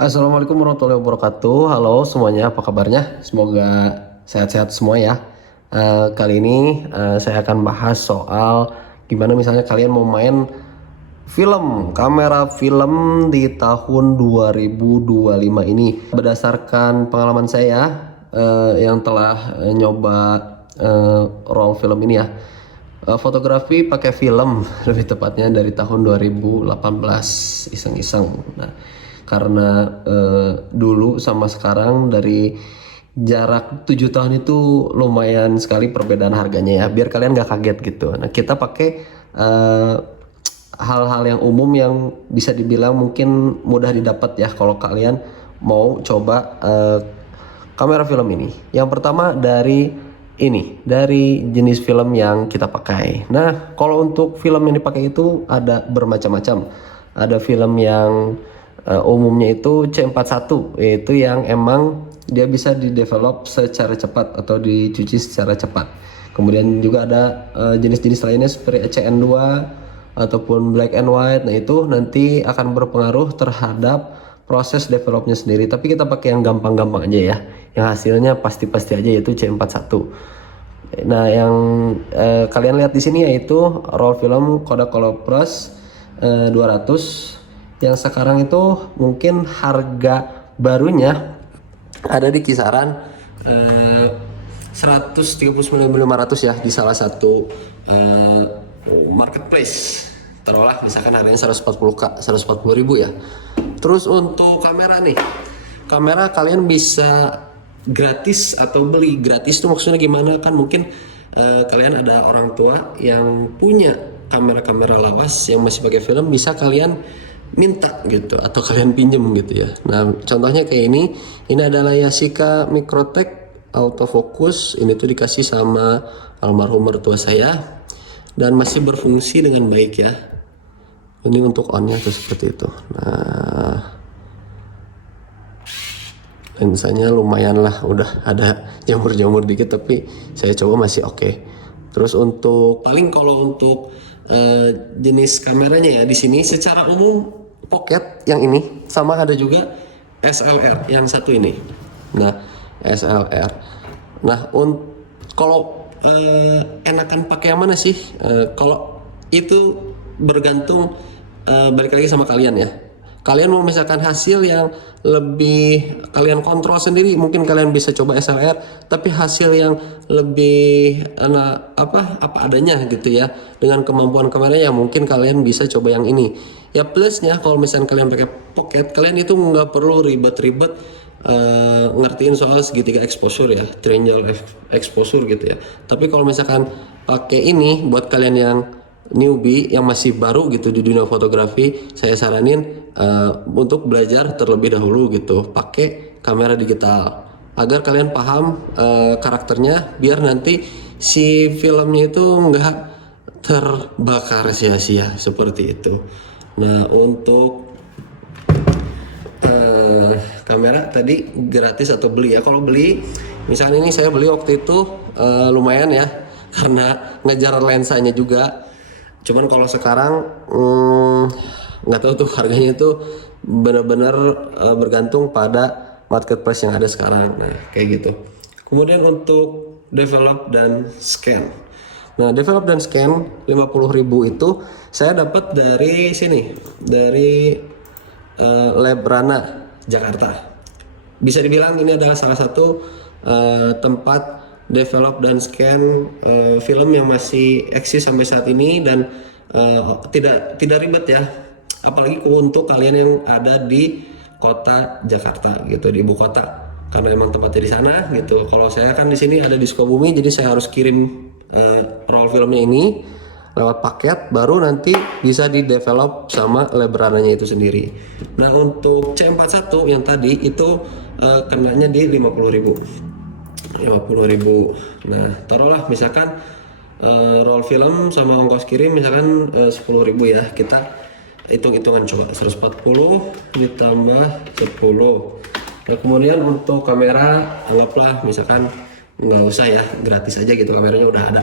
Assalamualaikum warahmatullahi wabarakatuh. Halo semuanya, apa kabarnya? Semoga sehat-sehat semua ya. Kali ini saya akan bahas soal gimana misalnya kalian mau main film, kamera film di tahun 2025 ini. Berdasarkan pengalaman saya yang telah nyoba roll film ini ya. Fotografi pakai film lebih tepatnya dari tahun 2018 iseng-iseng. Nah, karena dulu sama sekarang dari jarak 7 tahun itu lumayan sekali perbedaan harganya ya. Biar kalian gak kaget gitu. Nah, kita pakai hal-hal yang umum yang bisa dibilang mungkin mudah didapat ya kalau kalian mau coba kamera film ini. Yang pertama dari jenis film yang kita pakai. Nah, kalau untuk film yang dipakai itu ada bermacam-macam. Ada film yang umumnya itu C41, yaitu yang emang dia bisa didevelop secara cepat atau dicuci secara cepat. Kemudian juga ada jenis-jenis lainnya seperti CN2 ataupun black and white. Nah, itu nanti akan berpengaruh terhadap proses developnya sendiri. Tapi kita pakai yang gampang-gampang aja ya, yang hasilnya pasti-pasti aja, yaitu C41. Nah, yang kalian lihat di sini yaitu roll film Kodak Colorpress 200 yang sekarang itu mungkin harga barunya ada di kisaran 139.500 ya di salah satu marketplace. Taruhlah misalkan harganya 140k, 140.000 ya. Terus untuk kamera nih, kamera kalian bisa gratis atau beli. Gratis itu maksudnya gimana, kan mungkin kalian ada orang tua yang punya kamera-kamera lawas yang masih pakai film, bisa kalian minta gitu atau kalian pinjem gitu ya. Nah, contohnya kayak ini adalah Yashica Microtech autofocus. Ini tuh dikasih sama almarhum mertua saya dan masih berfungsi dengan baik ya. Ini untuk onnya tuh seperti itu. Nah, lensanya lumayan lah, udah ada jamur-jamur dikit tapi saya coba masih oke. Terus untuk paling kalau untuk jenis kameranya ya di sini secara umum pocket yang ini, sama ada juga SLR yang satu ini. Nah, SLR. Nah, kalau enakan pakai yang mana sih? Kalau itu bergantung balik lagi sama kalian ya. Kalian mau misalkan hasil yang lebih kalian kontrol sendiri, mungkin kalian bisa coba SLR, tapi hasil yang lebih apa adanya gitu ya, dengan kemampuan kameranya, mungkin kalian bisa coba yang ini. Ya plusnya kalau misalkan kalian pakai pocket, kalian itu nggak perlu ribet-ribet ngertiin soal segitiga exposure ya, triangle exposure gitu ya. Tapi kalau misalkan pakai ini buat kalian yang newbie yang masih baru gitu di dunia fotografi, saya saranin untuk belajar terlebih dahulu gitu pakai kamera digital agar kalian paham karakternya, biar nanti si filmnya itu nggak terbakar sia-sia seperti itu. Nah, untuk kamera tadi gratis atau beli ya. Kalau beli misalnya ini saya beli waktu itu lumayan ya karena ngejar lensanya juga. Cuman kalau sekarang nggak tahu tuh harganya itu benar-benar bergantung pada marketplace yang ada sekarang. Nah, kayak gitu. Kemudian untuk develop dan scan. Nah, develop dan scan 50.000 itu saya dapat dari sini, dari Lebrana Jakarta. Bisa dibilang ini adalah salah satu tempat develop dan scan film yang masih eksis sampai saat ini, dan tidak ribet ya, apalagi untuk kalian yang ada di kota Jakarta gitu, di ibu kota, karena emang tempatnya di sana gitu. Kalau saya kan di sini ada di Sukabumi, jadi saya harus kirim roll filmnya ini lewat paket, baru nanti bisa di develop sama Lebrananya itu sendiri. Nah, untuk C41 yang tadi itu kenanya di 50.000. Nah, taruhlah misalkan roll film sama ongkos kirim misalkan 10.000 ya. Kita hitung-hitungan coba, 140 ditambah 10. Nah, kemudian untuk kamera anggaplah misalkan nggak usah ya, gratis aja gitu, kameranya udah ada.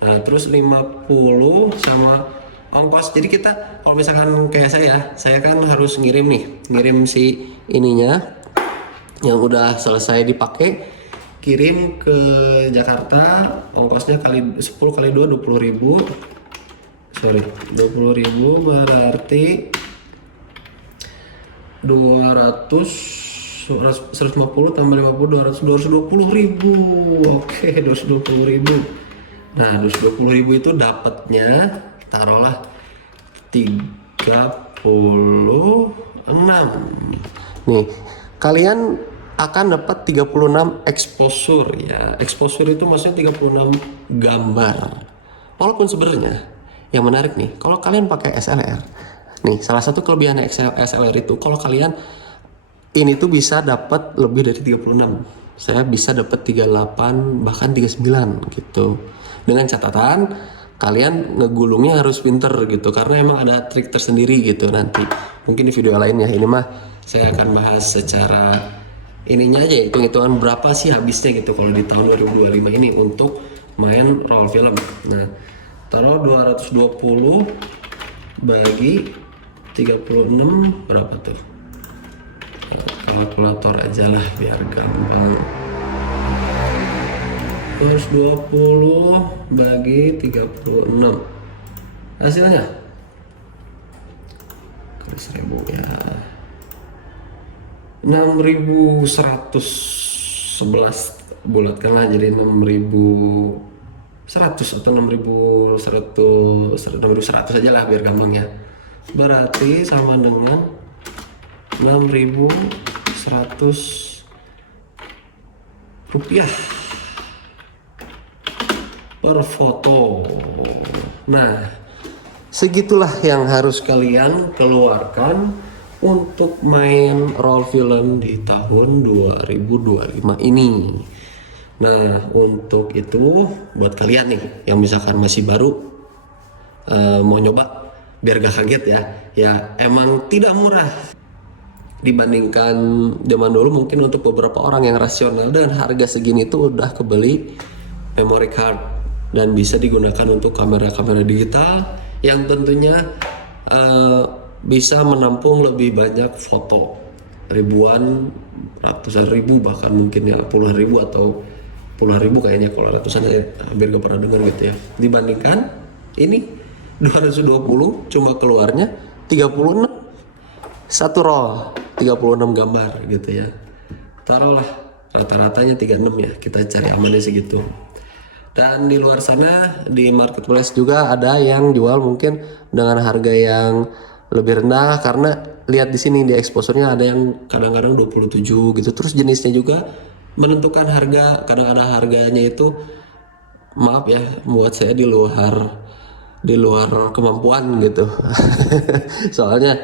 Nah, terus 50 sama ongkos. Jadi kita kalau misalkan kayak saya kan harus ngirim si ininya yang udah selesai dipakai, kirim ke Jakarta, ongkosnya kali 10 kali 2 20.000. Sorry, 20.000 berarti 150 tambah 50 220.000. Oke, 220.000. Nah, 220.000 itu dapatnya taruhlah 36. Nih, kalian akan dapat 36 exposure ya. Exposure itu maksudnya 36 gambar. Walaupun sebenarnya yang menarik nih, kalau kalian pakai SLR, nih salah satu kelebihan SLR itu kalau kalian ini tuh bisa dapat lebih dari 36. Saya bisa dapat 38 bahkan 39 gitu. Dengan catatan kalian ngegulungnya harus pinter gitu, karena emang ada trik tersendiri gitu nanti. Mungkin di video lainnya. Ini mah saya akan bahas secara ininya aja, hitung-hitungan berapa sih habisnya gitu kalau di tahun 2025 ini untuk main roll film. Nah, taruh 220 bagi 36 berapa tuh? Kalkulator aja lah biar gampang. 220 bagi 36 hasilnya kali 1000 ya 6.111, bulatkanlah jadi 6.100 atau 6.100 aja lah biar gampang ya. Berarti sama dengan 6.100 rupiah per foto. Nah, segitulah yang harus kalian keluarkan untuk main roll film di tahun 2025 ini. Nah, untuk itu buat kalian nih yang misalkan masih baru mau nyoba, biar gak kaget ya emang tidak murah dibandingkan zaman dulu. Mungkin untuk beberapa orang yang rasional, dan harga segini tuh udah kebeli memory card dan bisa digunakan untuk kamera-kamera digital yang tentunya bisa menampung lebih banyak foto, ribuan, ratusan ribu, bahkan mungkin ya puluhan ribu atau puluhan ribu kayaknya. Kalau ratusan hampir gak pernah dengar gitu ya. Dibandingkan ini 220 cuma keluarnya 36 satu roll, 36 gambar gitu ya. Taruhlah rata-ratanya 36 ya, kita cari amannya segitu. Dan di luar sana di marketplace juga ada yang jual mungkin dengan harga yang lebih rendah, karena lihat di sini di exposure-nya ada yang kadang-kadang 27 gitu. Terus jenisnya juga menentukan harga, kadang ada harganya itu maaf ya buat saya di luar kemampuan gitu. Soalnya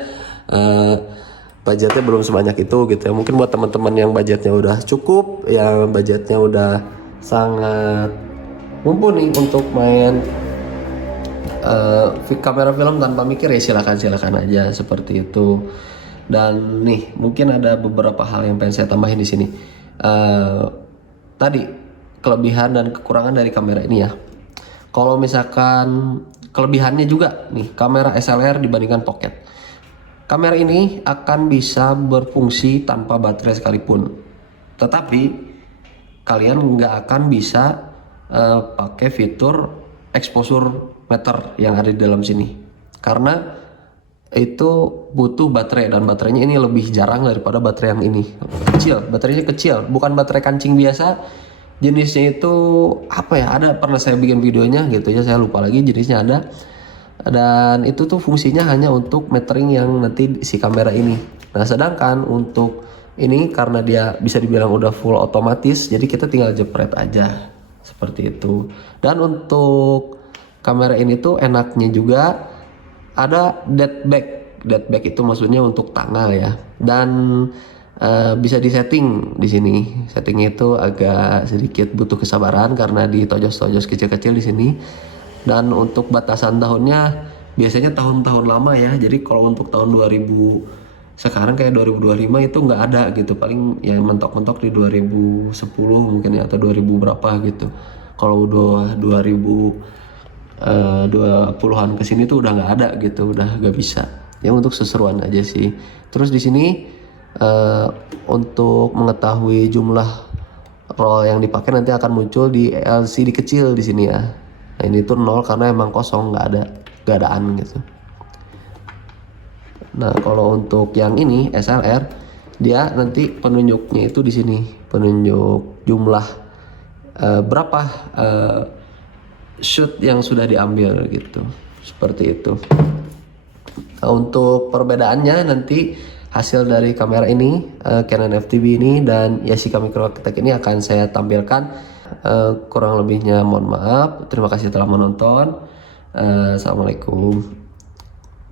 budgetnya belum sebanyak itu gitu ya. Mungkin buat teman-teman yang budgetnya udah cukup, yang budgetnya udah sangat mumpuni untuk main kamera film tanpa mikir, ya silakan aja seperti itu. Dan nih mungkin ada beberapa hal yang pengen saya tambahin di sini. Tadi kelebihan dan kekurangan dari kamera ini ya. Kalau misalkan kelebihannya juga nih, kamera SLR dibandingkan pocket. Kamera ini akan bisa berfungsi tanpa baterai sekalipun. Tetapi kalian nggak akan bisa pakai fitur exposure meter yang ada di dalam sini, karena itu butuh baterai, dan baterainya ini lebih jarang daripada baterai yang ini. Baterainya kecil, bukan baterai kancing biasa. Jenisnya itu apa ya, ada pernah saya bikin videonya gitu ya, saya lupa lagi jenisnya ada. Dan itu tuh fungsinya hanya untuk metering yang nanti si kamera ini. Nah, sedangkan untuk ini karena dia bisa dibilang udah full otomatis, jadi kita tinggal jepret aja seperti itu. Dan untuk kamera ini tuh enaknya juga ada dead back itu maksudnya untuk tanggal ya. Dan bisa disetting di sini. Settingnya itu agak sedikit butuh kesabaran karena ditojos-tojos kecil-kecil di sini. Dan untuk batasan tahunnya biasanya tahun-tahun lama ya. Jadi kalau untuk tahun 2000 sekarang kayak 2025 itu nggak ada gitu. Paling yang mentok-mentok di 2010 mungkin ya, atau 2000 berapa gitu. Kalau udah 2000 20-an ke sini tuh udah nggak ada gitu, udah nggak bisa. Ya untuk seseruan aja sih. Terus di sini untuk mengetahui jumlah roll yang dipakai nanti akan muncul di LCD kecil di sini ya. Nah ini tuh 0 karena emang kosong, nggak adaan gitu. Nah kalau untuk yang ini SLR, dia nanti penunjuknya itu di sini, penunjuk jumlah berapa shoot yang sudah diambil gitu, seperti itu. Nah, untuk perbedaannya nanti hasil dari kamera ini, Canon FTB ini dan Yashica Micro Tech ini akan saya tampilkan. Kurang lebihnya mohon maaf. Terima kasih telah menonton. Assalamualaikum.